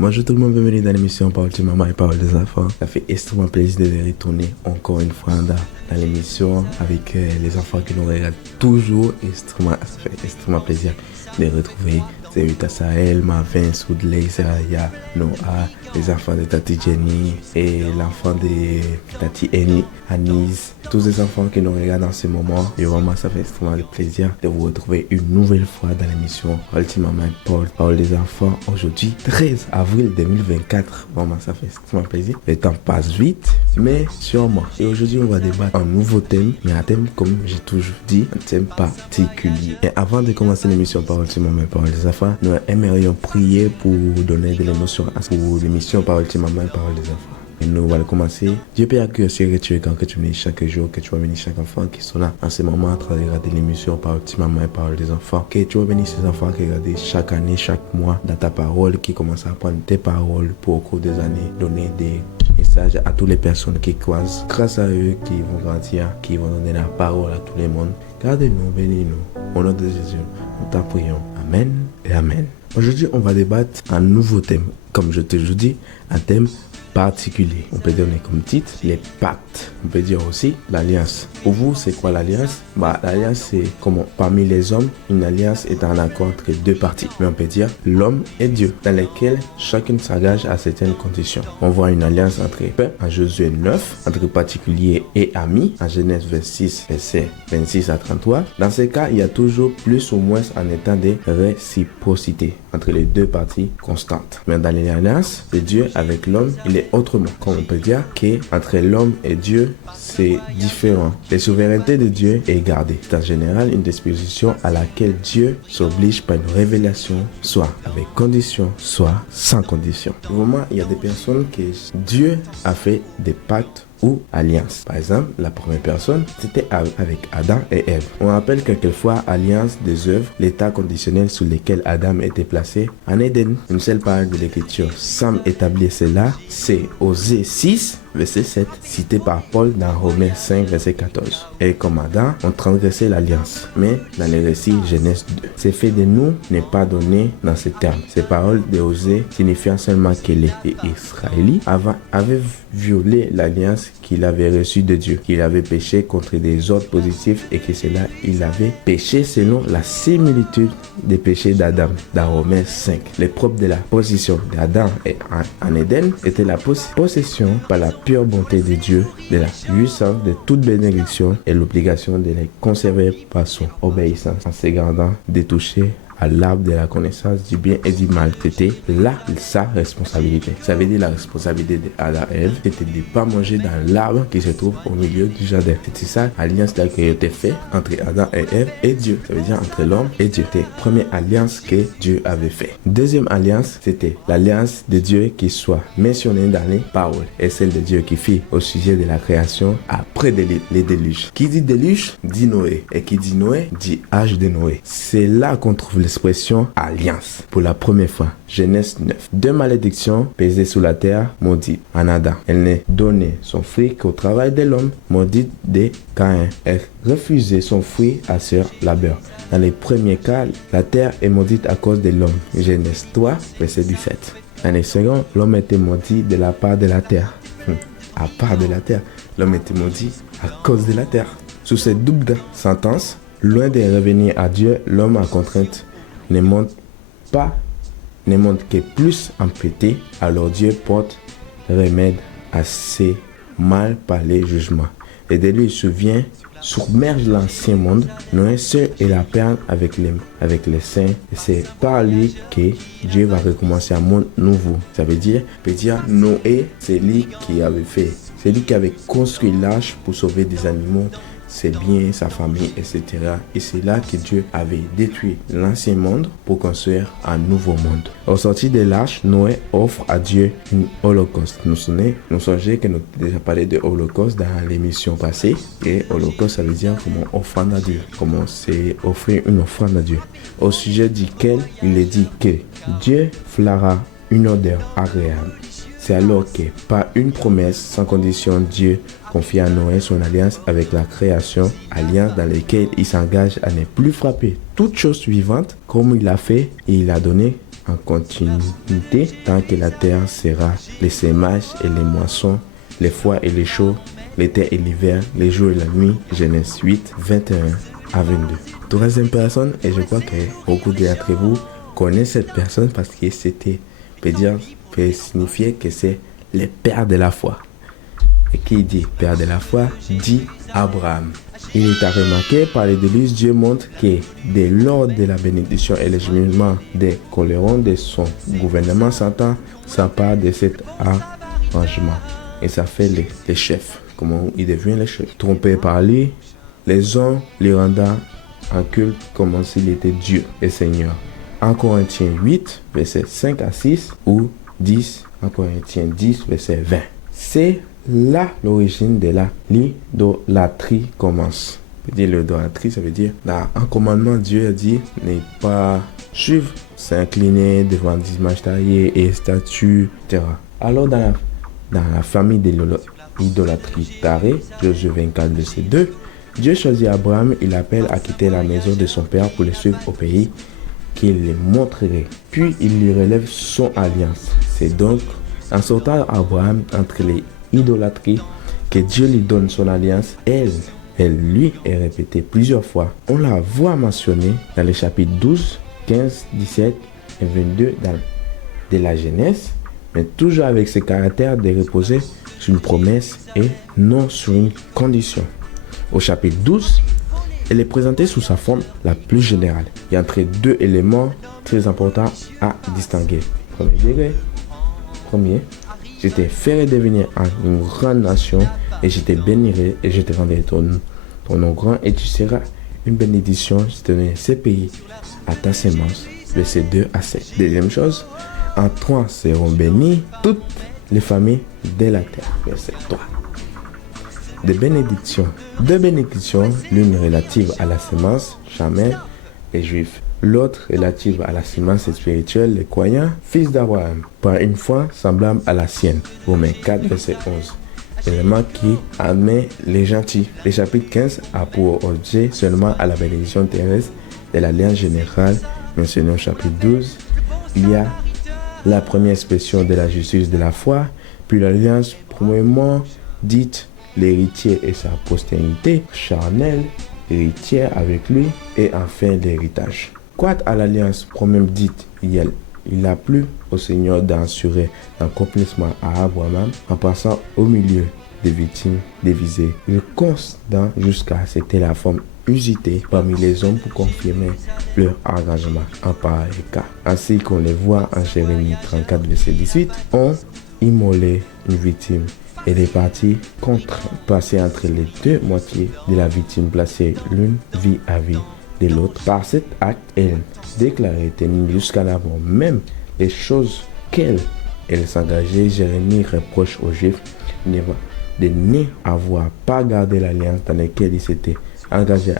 Bonjour tout le monde, bienvenue dans l'émission Parole de maman et Parole des enfants. Ça fait extrêmement plaisir de retourner encore une fois dans l'émission avec les enfants qui nous regardent toujours. Ça fait extrêmement plaisir de les retrouver. C'est Rita Sahel, Marvin, Soudley, Seraya, Noah, les enfants de Tati Jenny et l'enfant de Tati Eni, Anise. Tous les enfants qui nous regardent en ce moment. Et vraiment, ça fait extrêmement plaisir de vous retrouver une nouvelle fois dans l'émission Parole de maman et Parole des enfants. Aujourd'hui, 13 avril 2024. Vraiment, ça fait extrêmement plaisir. Le temps passe vite, mais sûrement. Et aujourd'hui, on va débattre un nouveau thème, mais un thème, comme j'ai toujours dit, un thème particulier. Et avant de commencer l'émission Parole de maman et Parole des enfants, nous aimerions prier pour donner de l'émotion pour l'émission Parole de maman et Parole des enfants. Et nous allons commencer. Dieu Père, que tu es quand que tu bénis chaque jour, que tu vas bénir chaque enfant qui sont là en ce moment en train de regarder l'émission Parole de maman et Parole des enfants. Que tu vas bénir ces enfants qui regardent chaque année, chaque mois dans ta parole, qui commencent à apprendre tes paroles pour au cours des années donner des messages à toutes les personnes qui croisent. Grâce à eux qui vont grandir, qui vont donner la parole à tout le monde. Gardez-nous, bénis-nous. Au nom de Jésus, nous t'en prions. Amen et Amen. Aujourd'hui, on va débattre un nouveau thème. Comme je te le dis, un thème particulier. On peut donner comme titre les pactes. On peut dire aussi l'alliance. Pour vous, c'est quoi l'alliance? L'alliance, c'est comment parmi les hommes, une alliance est un accord entre deux parties. Mais on peut dire l'homme et Dieu, dans lesquels chacun s'engage à certaines conditions. On voit une alliance entre peuple en Josué 9, entre particuliers et amis, en Genèse 26, versets 26 à 33. Dans ces cas, il y a toujours plus ou moins en étant de réciprocité entre les deux parties constantes. Mais dans l'alliance de Dieu avec l'homme, il est autrement. Comme on peut dire qu'entre l'homme et Dieu, c'est différent. La souveraineté de Dieu est gardée. C'est en général une disposition à laquelle Dieu s'oblige par une révélation, soit avec condition, soit sans condition. Vraiment, il y a des personnes que Dieu a fait des pactes ou alliance. Par exemple, la première personne, c'était avec Adam et Ève. On appelle quelquefois alliance des œuvres, l'état conditionnel sous lequel Adam était placé en Éden. Une seule parole de l'écriture semble établir cela, c'est Osée 6, verset 7, cité par Paul dans Romains 5, verset 14. Et comme Adam, on transgressait l'alliance. Mais dans les récits Genèse 2, c'est fait de nous n'est pas donné dans ces termes. Ces paroles de Osée signifiant seulement que les Israélites avaient violé l'alliance qu'il avait reçue de Dieu, qu'il avait péché contre des ordres positifs et que cela, il avait péché selon la similitude des péchés d'Adam. Dans Romains 5, les propres de la position d'Adam en Éden était la possession par la pure bonté de Dieu, de la puissance de toute bénédiction et l'obligation de les conserver par son obéissance en se gardant de toucher à l'arbre de la connaissance du bien et du mal. C'était là sa responsabilité. Ça veut dire la responsabilité d'Adam et Ève, c'était de ne pas manger dans l'arbre qui se trouve au milieu du jardin. C'était ça l'alliance qui a été faite entre Adam et Ève et Dieu. Ça veut dire entre l'homme et Dieu. C'était la première alliance que Dieu avait faite. Deuxième alliance, c'était l'alliance de Dieu qui soit mentionnée dans les paroles et celle de Dieu qui fit au sujet de la création après les déluges. Qui dit déluge dit Noé, et qui dit Noé dit âge de Noé. C'est là qu'on trouve l'expression alliance pour la première fois. Genèse 9. Deux malédictions pesaient sur la terre, maudite en Adam. Elle ne donnait son fruit qu'au travail de l'homme, maudite de Caïn. Elle refusait son fruit à sœur Labeur. Dans les premiers cas, la terre est maudite à cause de l'homme. Genèse 3, verset 17. Dans les seconds, l'homme était maudit de la part de la terre. À part de la terre, l'homme était maudit à cause de la terre. Sous cette double sentence, loin de revenir à Dieu, l'homme à contrainte ne monte que plus emprunté, alors Dieu porte remède à ces mal par les jugements. Et de lui souvient, submerge l'ancien monde, Noé seul et la perle avec les saints. Et c'est par lui que Dieu va recommencer un monde nouveau. Ça veut dire Noé, c'est lui qui avait fait, c'est lui qui avait construit l'arche pour sauver des animaux, ses biens, sa famille, etc. Et c'est là que Dieu avait détruit l'ancien monde pour construire un nouveau monde. Au sortir de l'arche, Noé offre à Dieu une holocauste. Nous songez que nous avons déjà parlé de holocauste dans l'émission passée. Et holocauste, ça veut dire comment offrande à Dieu. Comment c'est offrir une offrande à Dieu. Au sujet duquel il est dit que Dieu fera une odeur agréable. C'est alors que, par une promesse sans condition, Dieu confie à Noé son alliance avec la création, alliance dans laquelle il s'engage à ne plus frapper toute chose vivante comme il l'a fait et il a donné en continuité tant que la terre sera les sémages et les moissons, les froids et les chauds, l'été et l'hiver, les jours et la nuit. Genèse 8, 21 à 22. Troisième personne, et je crois que beaucoup d'entre vous connaissent cette personne parce que peut signifier que c'est le père de la foi. Et qui dit père de la foi dit Abraham. Il est à remarquer par les délices, Dieu montre que dès lors de la bénédiction et le jugement des colérons de son gouvernement, Satan s'empare de cet arrangement. Et ça fait les chefs. Comment il devient le chef. Trompé par lui, les hommes lui rendant en culte comme s'il était Dieu et Seigneur. En Corinthiens 8, versets 5 à 6 ou 10, en Corinthiens 10, verset 20. C'est là l'origine de l'idolâtrie commence. L'idolâtrie, ça veut dire, là, un commandement, Dieu a dit, n'est pas suivre, s'incliner devant des images taillées et statues, etc. Alors, dans la famille de l'idolâtrie tarée, Josué 24, verset 2, Dieu choisit Abraham, il l'appelle à quitter la maison de son père pour le suivre au pays qu'il lui montrerait. Puis il lui relève son alliance. C'est donc en sortant Abraham entre les idolâtries que Dieu lui donne son alliance. Elle lui est répétée plusieurs fois. On la voit mentionnée dans les chapitres 12, 15, 17 et 22 de la Genèse, mais toujours avec ce caractère de reposer sur une promesse et non sur une condition. Au chapitre 12, elle est présentée sous sa forme la plus générale. Il y a entre deux éléments très importants à distinguer. Premier, je te ferai devenir une grande nation et je te bénirai et je te rendrai ton nom grand et tu seras une bénédiction. Je te donnerai ces pays à ta sémence. Verset 2 à 7. Deuxième chose, en toi seront bénies toutes les familles de la terre. Verset 3. Deux bénédictions, l'une relative à la sémence, jamais les Juifs, l'autre relative à la sémence spirituelle, les croyants, fils d'Abraham, par une foi semblable à la sienne. Romains 4, verset 11. Élément qui admet les gentils. Le chapitre 15 a pour objet seulement à la bénédiction terrestre de l'alliance générale mentionnée au chapitre 12. Il y a la première expression de la justice de la foi, puis l'alliance premièrement dite l'héritier et sa postérité charnelle, héritière avec lui, et enfin l'héritage. Quant à l'alliance première dite, il a plu au Seigneur d'assurer l'accomplissement à Abraham en passant au milieu des victimes divisées. Le constant jusqu'à c'était la forme usitée parmi les hommes pour confirmer leur engagement en pareil cas. Ainsi qu'on le voit en Jérémie 34, verset 18, on immolait une victime et les parties passaient entre les deux moitiés de la victime placée l'une vie à vie de l'autre. Par cet acte, elle déclarait tenir jusqu'à la mort même les choses qu'elle s'engageait. Jérémie reproche aux Juifs de ne avoir pas gardé l'alliance dans laquelle ils s'étaient engagés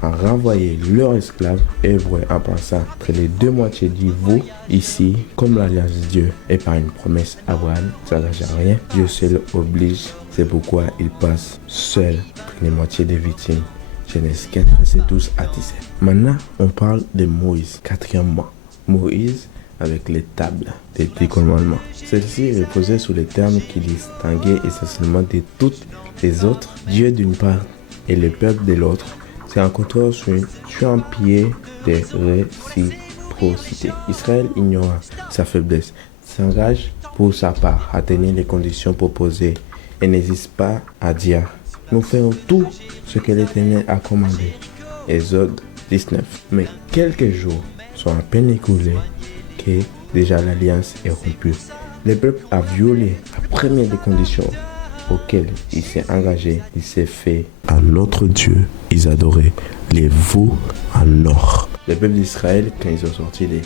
à renvoyer leurs esclaves hébreux en passant entre les deux moitiés du veau. Ici, comme l'alliance de Dieu est par une promesse, Abraham ne s'engage à rien. Dieu seul oblige. C'est pourquoi il passe seul entre les moitiés des victimes. Genèse 4, verset 12 à 17. Maintenant, on parle de Moïse, quatrièmement. Moïse avec les tables des 10 commandements. Celle-ci reposait sur les termes qui distinguaient essentiellement de toutes les autres, Dieu d'une part et le peuple de l'autre. C'est rencontré sur un pied de réciprocité. Israël ignora sa faiblesse, s'engage pour sa part à tenir les conditions proposées et n'hésite pas à dire « Nous ferons tout ce que l'Éternel a commandé ». Exode 19. Mais quelques jours sont à peine écoulés que déjà l'alliance est rompue. Le peuple a violé la première des conditions auxquelles il s'est engagé. Il s'est fait un autre Dieu. Ils adoraient les veaux en or. Le peuple d'Israël, quand ils ont sorti de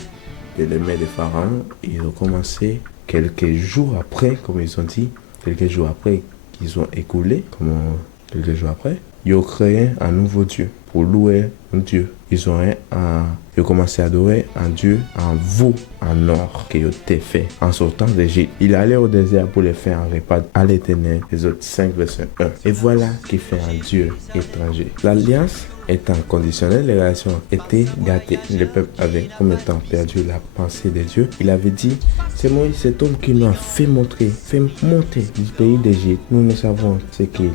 la main de Pharaon, ils ont commencé quelques jours après, comme ils ont dit, quelques jours après qu'ils ont écoulé, quelques jours après, ils ont créé un nouveau Dieu pour louer un Dieu. Ils ont commencé à adorer un Dieu, un veau en or qui a été fait en sortant d'Égypte. Il allait au désert pour les faire un repas à l'Éternel. Exode 5, verset 1. Et voilà qui fait un Dieu étranger. L'alliance étant conditionnel, les relations étaient gâtées. Le peuple avait en même temps perdu la pensée de Dieu. Il avait dit, c'est Moïse, cet homme qui nous a fait monter du pays d'Égypte. Nous ne savons ce qui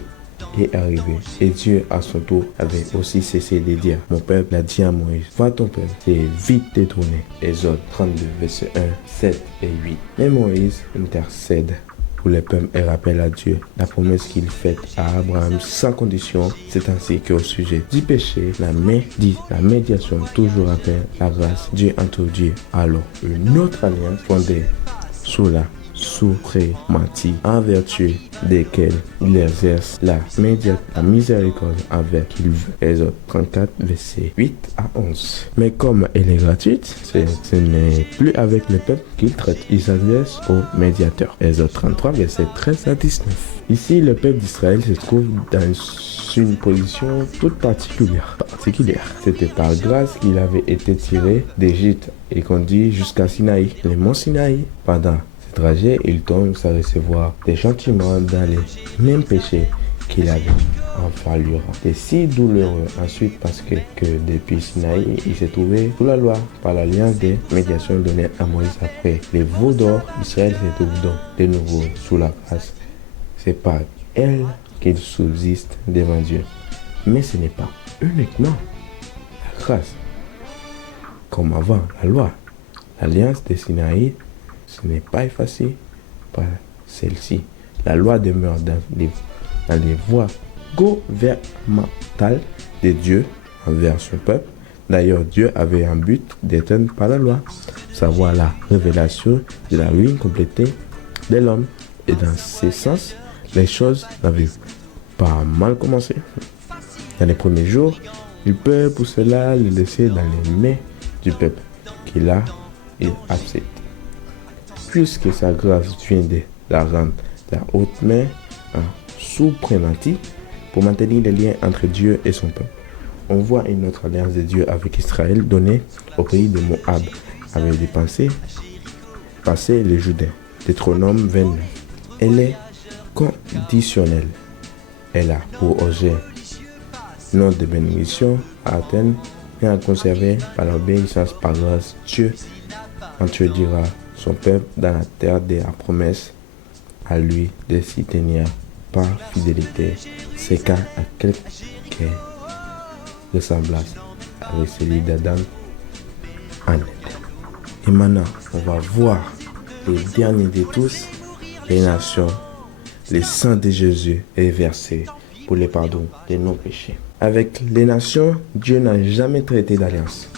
est arrivé. Et Dieu, à son tour, avait aussi cessé de dire, mon peuple a dit à Moïse, vois ton peuple, c'est vite détourné. Exode 32, versets 1, 7 et 8. Mais Moïse intercède pour le peuple et rappelle à Dieu la promesse qu'il fait à Abraham sans condition. C'est ainsi qu'au sujet du péché, la médiation toujours appelle la grâce. Dieu introduit alors une autre alliance fondée sous la suprématie en vertu desquelles il exerce la miséricorde avec qui il veut. Exode 34, versets 8 à 11. Mais comme elle est gratuite, ce n'est plus avec le peuple qu'il traite. Il s'adresse au médiateur. Exode 33, versets 13 à 19. Ici, le peuple d'Israël se trouve dans une position toute particulière. C'était par grâce qu'il avait été tiré d'Égypte et conduit jusqu'à Sinaï, le mont Sinaï. Pendant ce trajet, il tombe sans recevoir des châtiments dans les mêmes péchés qu'il avait enfalura. C'est si douloureux ensuite parce que depuis Sinaï, il s'est trouvé sous la loi par l'alliance des médiations données à Moïse après les veaux d'or. Israël se trouve donc de nouveau sous la grâce. C'est par elle qu'il subsiste devant Dieu. Mais ce n'est pas uniquement la grâce. Comme avant la loi, l'alliance de Sinaï, ce n'est pas effacé par celle-ci. La loi demeure dans les voies gouvernementales de Dieu envers son peuple. D'ailleurs, Dieu avait un but d'atteindre par la loi, savoir la révélation de la ruine complétée de l'homme. Et dans ce sens, les choses n'avaient pas mal commencé. Dans les premiers jours, il peut pour cela le laisser dans les mains du peuple qu'il a et accepte. Puisque sa grâce vient de la rendre la haute main en suprématie pour maintenir les liens entre Dieu et son peuple. On voit une autre alliance de Dieu avec Israël donnée au pays de Moab avec des pensées passées les Judains. Deutéronome 29. Elle est conditionnelle. Elle a pour objet non de bénédiction à atteindre mais à conserver par l'obéissance par grâce. Dieu introduira son peuple dans la terre de la promesse, à lui de s'y tenir par fidélité. C'est qu'à quelque ressemblance avec celui d'Adam en elle. Et maintenant, on va voir les derniers de tous, les nations. Le sang de Jésus est versé pour le pardon de nos péchés. Avec les nations, Dieu n'a jamais traité d'alliance.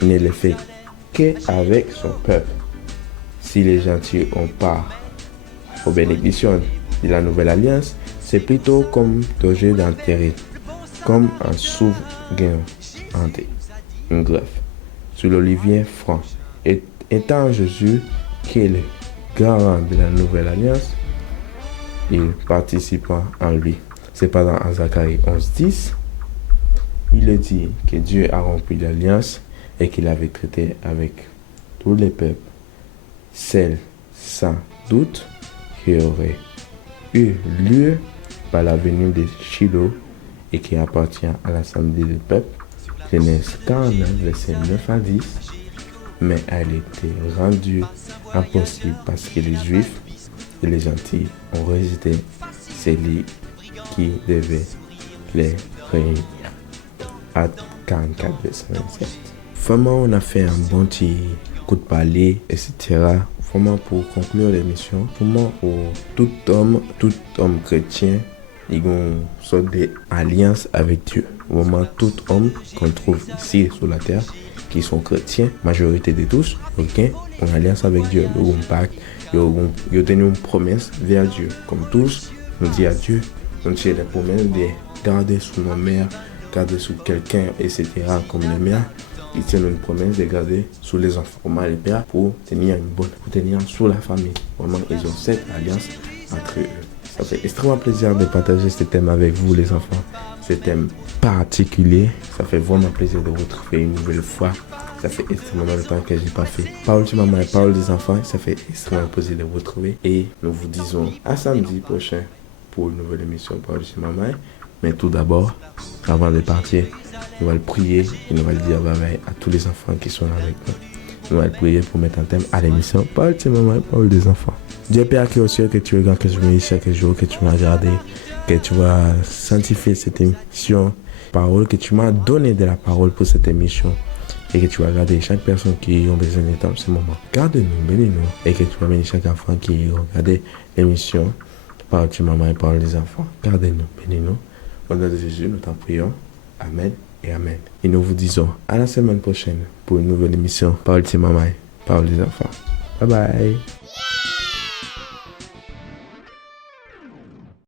Il ne le fait qu'avec son peuple. Si les gentils ont part aux bénédictions de la nouvelle alliance, c'est plutôt comme d'objet d'intérêt, comme un souverain hanté, une greffe, sur l'olivier franc. Et étant Jésus qui est le garant de la nouvelle alliance, il participe en lui. Cependant, en Zacharie 11:10, il dit que Dieu a rempli l'alliance et qu'il avait traité avec tous les peuples, celle sans doute qui aurait eu lieu par la venue de Shiloh et qui appartient à l'assemblée du peuple. Genèse 49, versets 9 à 10. Mais elle était rendue impossible parce que les Juifs et les gentils ont rejeté celui qui devait les réunir. Acte 44, verset 27. Vraiment, on a fait un bon petit coup de palais, etc. Vraiment, pour conclure l'émission, vraiment, pour tout homme chrétien, il y a une sorte d'alliance avec Dieu. Vraiment, tout homme qu'on trouve ici sur la terre, qui sont chrétiens, majorité de tous, ok, une alliance avec Dieu, le pacte, ils ont tenu une promesse vers Dieu. Comme tous, on dit à Dieu, on tient la promesse de garder sous nos mères, garder sous quelqu'un, etc. comme les mères. Ils tiennent une promesse de garder sous les enfants, comment les pères, pour tenir sous la famille. Vraiment, ils ont cette alliance entre eux. Ça fait extrêmement plaisir de partager ce thème avec vous, les enfants. Ce thème particulier. Ça fait vraiment plaisir de vous retrouver une nouvelle fois. Ça fait extrêmement longtemps que je n'ai pas fait Parole de maman et Parole des enfants. Ça fait extrêmement plaisir de vous retrouver. Et nous vous disons à samedi prochain pour une nouvelle émission Parole de maman. Mais tout d'abord, avant de partir, Nous allons prier et nous allons dire bye bye à tous les enfants qui sont avec nous. Nous allons prier pour mettre un thème à l'émission. Parole de maman et parole des enfants. Dieu Père qui est au ciel, que tu regardes, que tu me chaque jour, que tu m'as regardé, que tu vas sanctifier cette émission. Parole que tu m'as donné de la parole pour cette émission. Et que tu vas garder chaque personne qui a besoin de temps ce moment. Garde-nous, bénis-nous. Et que tu vas bénir chaque enfant qui regarde l'émission. Parole de maman et parole des enfants. Gardez-nous, bénis-nous. Au nom de Jésus, nous t'en prions. Amen et Amen. Et nous vous disons à la semaine prochaine pour une nouvelle émission. Parole de maman et parole des enfants. Bye bye.